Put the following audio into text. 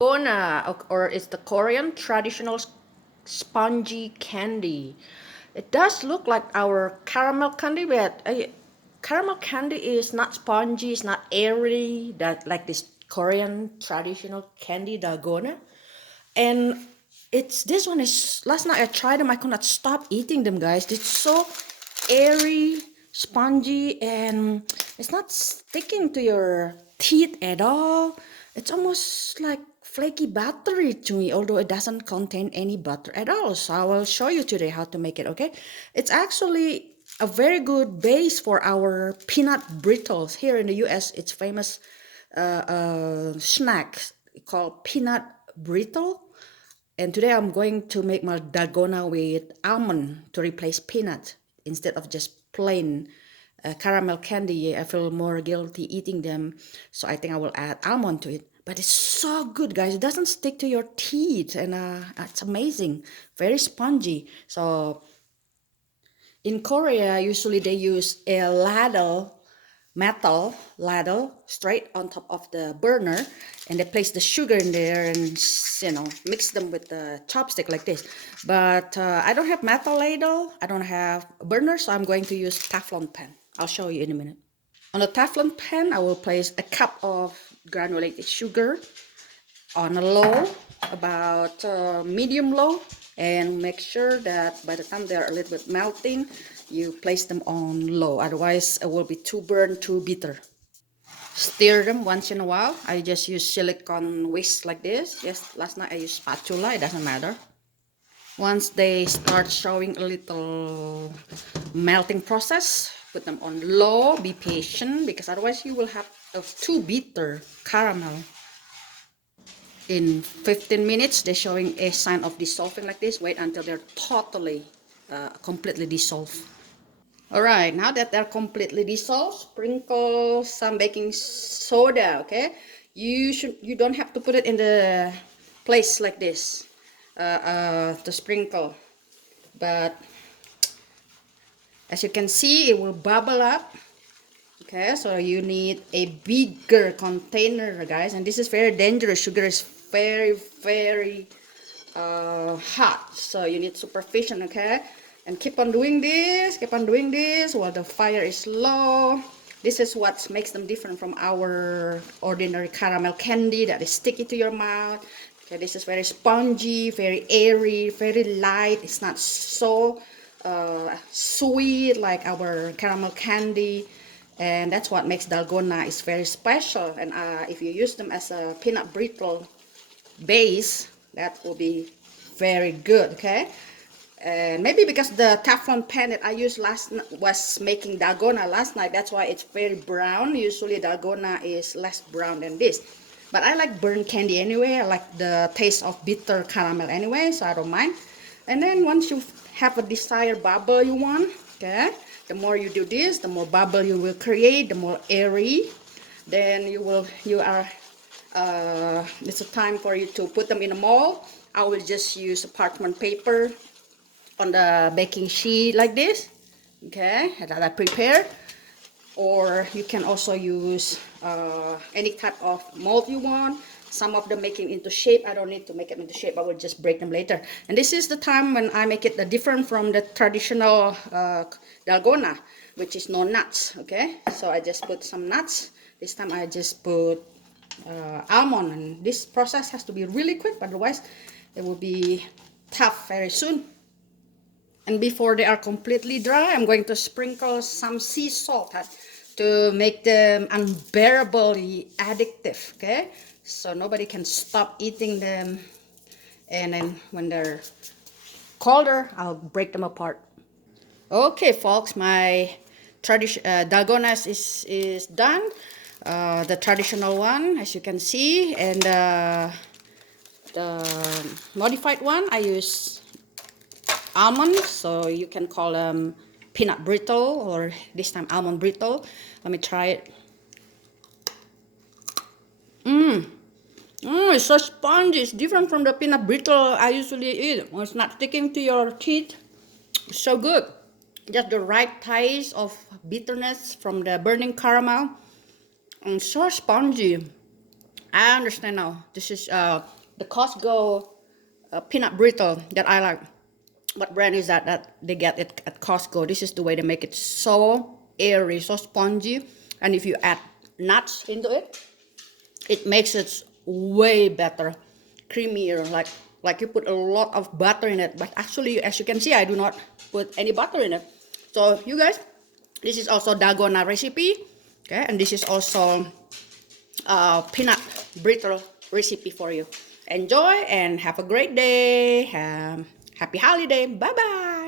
Dalgona, or it's the Korean traditional spongy candy. It does look like our caramel candy, but caramel candy is not spongy, it's not airy, that like this Korean traditional candy, Dalgona. And it's this one is last night I tried them, I could not stop eating them, guys. It's so airy, spongy, and it's not sticking to your teeth at all. It's almost like flaky buttery to me, although it doesn't contain any butter at all. So I will show you today how to make it. Okay, it's actually a very good base for our peanut brittles. Here in the US, it's famous snack called peanut brittle. And today I'm going to make my dalgona with almond to replace peanut instead of just plain caramel candy. I feel more guilty eating them, so I think I will add almond to it. But it's so good, guys. It doesn't stick to your teeth, and it's amazing. Very spongy. So in Korea, usually they use a ladle, metal ladle, straight on top of the burner, and they place the sugar in there and mix them with the chopstick like this. But I don't have metal ladle, I don't have a burner, so I'm going to use Teflon pan. I'll show you in a minute. On the Teflon pan, I will place a cup of granulated sugar on a low, about medium low, and make sure that by the time they're a little bit melting, you place them on low, otherwise it will be too burnt, too bitter. Stir them once in a while. I just use silicone whisk like this. Yes, last night I used spatula, it doesn't matter. Once they start showing a little melting process, put them on low, be patient, because otherwise you will have a too bitter caramel. In 15 minutes, they're showing a sign of dissolving like this. Wait until they're totally, completely dissolved. Alright, now that they're completely dissolved, sprinkle some baking soda, okay? You don't have to put it in the place like this to sprinkle. But as you can see, it will bubble up. Okay, so you need a bigger container, guys, and this is very dangerous. Sugar is very hot, so you need supervision. Okay, and keep on doing this while the fire is low. This is what makes them different from our ordinary caramel candy that is sticky to your mouth. Okay, this is very spongy, very airy, very light. It's not so sweet like our caramel candy, and that's what makes dalgona is very special. And if you use them as a peanut brittle base, that will be very good. Okay, and maybe because the Teflon pan that I used was making dalgona last night, that's why it's very brown. Usually dalgona is less brown than this, but I like burnt candy anyway. I like the taste of bitter caramel anyway, so I don't mind. And then once you have a desired bubble you want, okay, the more you do this, the more bubble you will create, the more airy. Then it's a time for you to put them in a mold. I will just use a parchment paper on the baking sheet like this, okay, that I prepared. Or you can also use any type of mold you want. Some of them making into shape. I don't need to make it into shape. I will just break them later. And this is the time when I make it different from the traditional dalgona, which is no nuts. Okay, so I just put some nuts. This time I just put almond, and this process has to be really quick, otherwise it will be tough very soon. And before they are completely dry, I'm going to sprinkle some sea salt to make them unbearably addictive, okay? So nobody can stop eating them. And then when they're colder, I'll break them apart. Okay, folks, my dalgonas is done. The traditional one, as you can see, and the modified one, I use almond, so you can call them peanut brittle, or this time almond brittle. Let me try it. It's so spongy. It's different from the peanut brittle I usually eat. It's not sticking to your teeth. It's so good. Just the right taste of bitterness from the burning caramel, and so spongy. I understand now. This is the Costco peanut brittle that I like. What brand is that they get it at Costco? This is the way they make it, so airy, so spongy. And if you add nuts into it, it makes it way better, creamier. Like you put a lot of butter in it, but actually, as you can see, I do not put any butter in it. So you guys, this is also Dalgona recipe, okay, and this is also peanut brittle recipe for you. Enjoy and have a great day. Happy holiday. Bye bye.